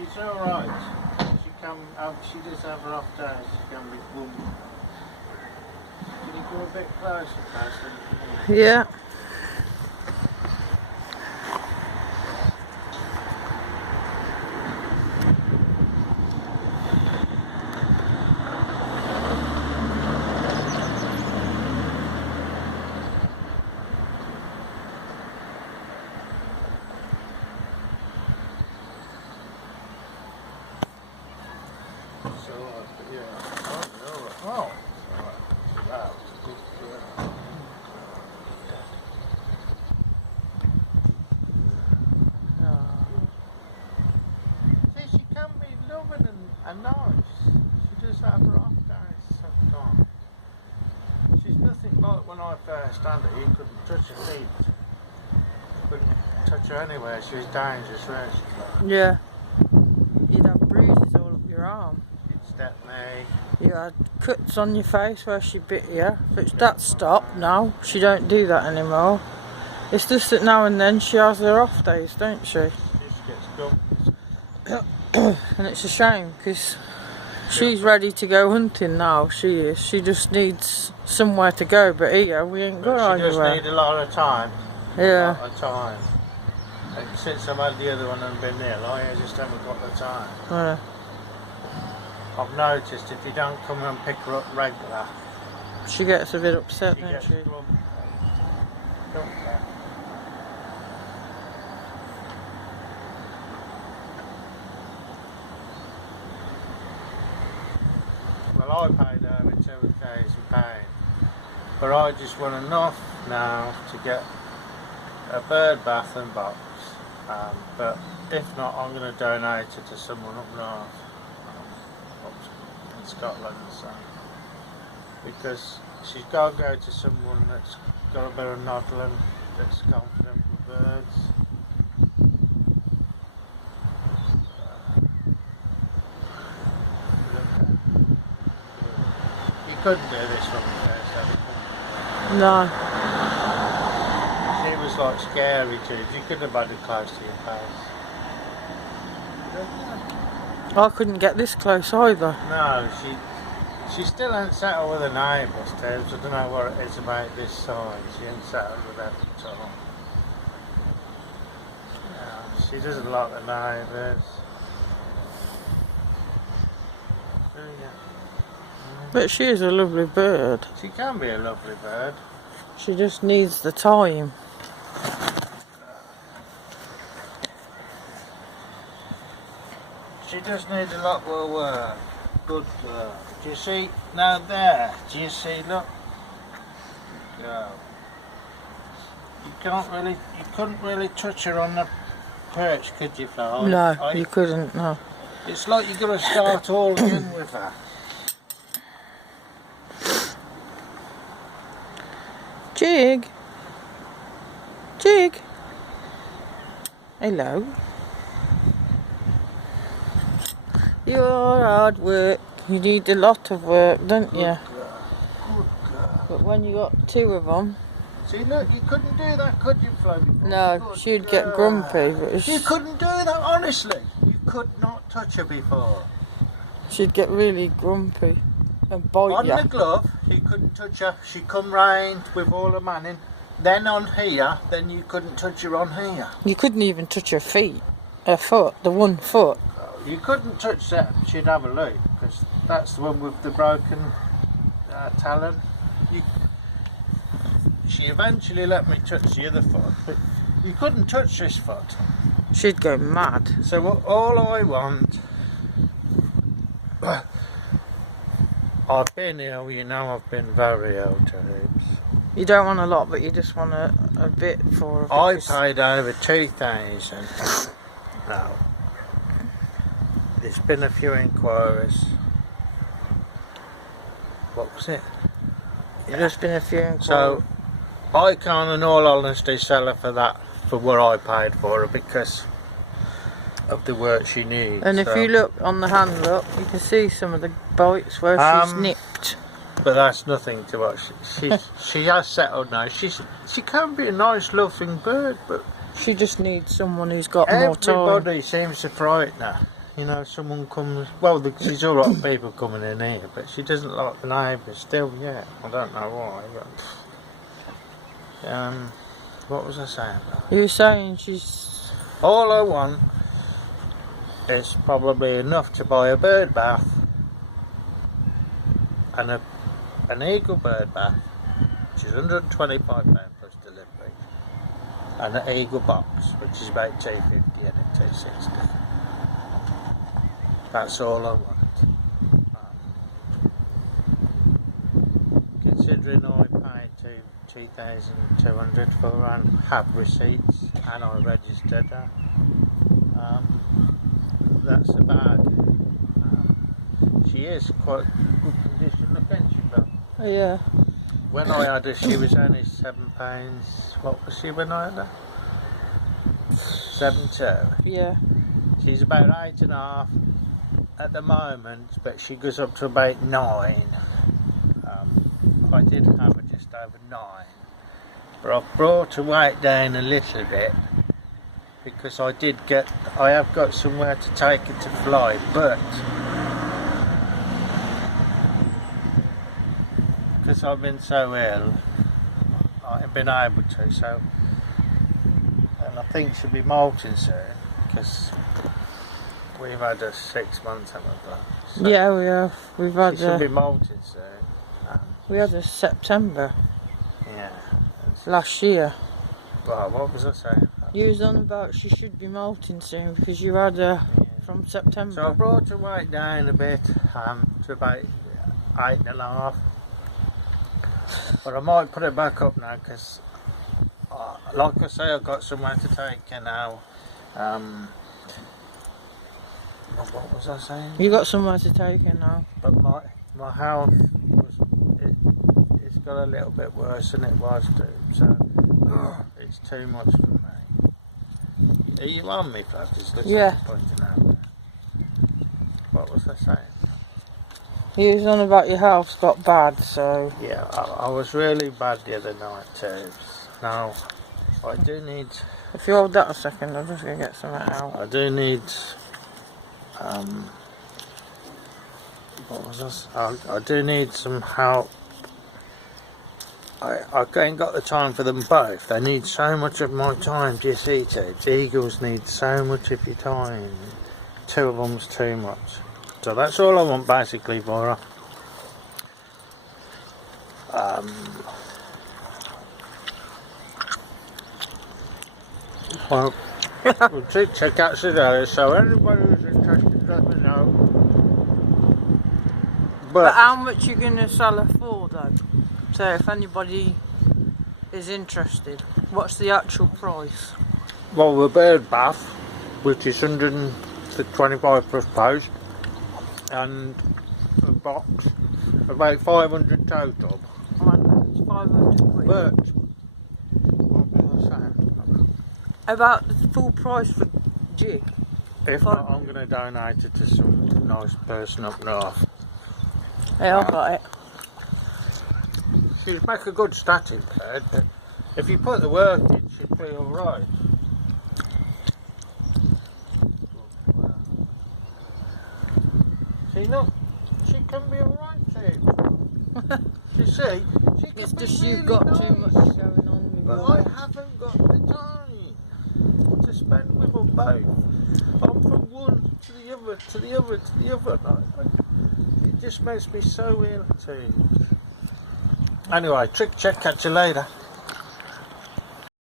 She's alright. She does have her off days. She can be gloomy. Can you go a bit closer, Tyson? Yeah. And nice. She does have her off days sometimes. She's nothing like when I first had her. You couldn't touch her feet. You couldn't touch her anywhere. She was dangerous, wasn't she? Yeah. You'd have bruises all up your arm. She'd step me. You had cuts on your face where she bit you. But that's stopped now. She don't do that anymore. It's just that now and then she has her off days, don't she? She just gets dumped. And it's a shame because she's ready to go hunting now. She is. She just needs somewhere to go. But here we ain't got anywhere. She does need a lot of time. Yeah. A lot of time. And since I've had the other one and been ill, I just haven't got the time. Yeah. I've noticed if you don't come and pick her up regular, she gets a bit upset, doesn't she? Well, I paid over £2,000, but I just want enough now to get a bird bath and box. But if not, I'm going to donate it to someone up north, in Scotland, so, because she's got to go to someone that's got a bit of noddling, that's confident with birds. Couldn't do this one first, no. She was like scary too. You couldn't have had it close to your face. I couldn't get this close either. No, she still ain't settled with her neighbours too. So I don't know what it is about this side. She ain't settled with them at all. Yeah, she doesn't like the neighbours. So, yeah. But she is a lovely bird. She can be a lovely bird. She just needs the time. She does need a lot more work. Good work. Do you see now there? Do you see? Look. Yeah. You couldn't really touch her on the perch, could you, Flo? No, you couldn't. No. It's like you've got to start all again with her. Jig. Jig. Hello. You're hard work. You need a lot of work, don't you? Good girl. But when you got two of them... See, look, you couldn't do that, could you, Flo? No, Good she'd girl. get grumpy. But You couldn't do that, honestly. You could not touch her before. She'd get really grumpy and bite On you. the glove, you couldn't touch her. She come round with all the manning. Then on here, then you couldn't touch her on here. You couldn't even touch her feet. Her foot, the one foot. You couldn't touch that. She'd have a look, because that's the one with the broken talon. She eventually let me touch the other foot, but you couldn't touch this foot. She'd go mad. So all I want... I've been ill, you know, I've been very ill to heaps. You don't want a lot, but you just want a bit for her. I paid over 2,000. Now, there's been a few inquiries. What was it? There's been a few inquiries. So, I can't in all honesty sell her for that, for what I paid for her, because of the work she needs. And if you look on the hand, look, you can see some of the bites where she's nipped. But that's nothing to watch. She has settled now. She can be a nice, loving bird, but she just needs someone who's got more time. Everybody seems to frighten her. you know, someone comes. Well, there's a lot of people coming in here, but she doesn't like the neighbours still yet. I don't know why. But, what was I saying? You were saying she's. All I want is probably enough to buy a bird bath and an eagle bird bath, which is £125 plus delivery, and an eagle box, which is about £250 and a £260. That's all I want. Considering I paid £2,200 for her and have receipts and I registered her, that's a bag. She is quite good condition, isn't she, Bill? Oh, yeah. When I had her, she was only £7. What was she when I had her? 7'2". Yeah. She's about 8.5 at the moment, but she goes up to about 9. I did have her just over 9, but I've brought her weight down a little bit because I have got somewhere to take her to fly, but because I've been so ill, I haven't been able to. So, and I think she'll be molting soon because we've had her 6 months, haven't we? So yeah, we have. We've had she should be molting soon. We had her September. Yeah. Last year. Well, what was I saying? You was on about she should be molting soon because you had her from September. So I brought her weight down a bit to about 8.5. But I might put it back up now because, like I say, I've got somewhere to take her now. What was I saying? You got somewhere to take her now. But my health it's got a little bit worse than it was too, so it's too much for me. Are you on me, Flash? Yeah. Pointing out. What was I saying? You was on about your health's got bad, so... Yeah, I was really bad the other night too. Now, I do need... If you hold that a second, I'm just going to get something out. I do need... what was this? I do need some help. I ain't got the time for them both. They need so much of my time, do you see, Tibbs? Eagles need so much of your time. 2 of them's too much. So that's all I want basically for her. Well, we'll check out today, so anybody who's interested, let me know. But how much you going to sell her for, though? So if anybody is interested, what's the actual price? Well, the bird bath, which is 125 plus post, and a box, about 500 total. It's 500 quid. But, what was I saying? About the full price for jig? If not, I'm going to donate it to some nice person up north. Yeah, I've got it. She'd make a good static bird, but if you put the work in, she'd be alright. See, look, she can be alright, see. You see, she can It's be just really you've got nice, too much going on with but your... I haven't got the time to spend with them both. I'm from one to the other, to the other, to the other. It just makes me so ill too. Anyway, trick check, catch you later.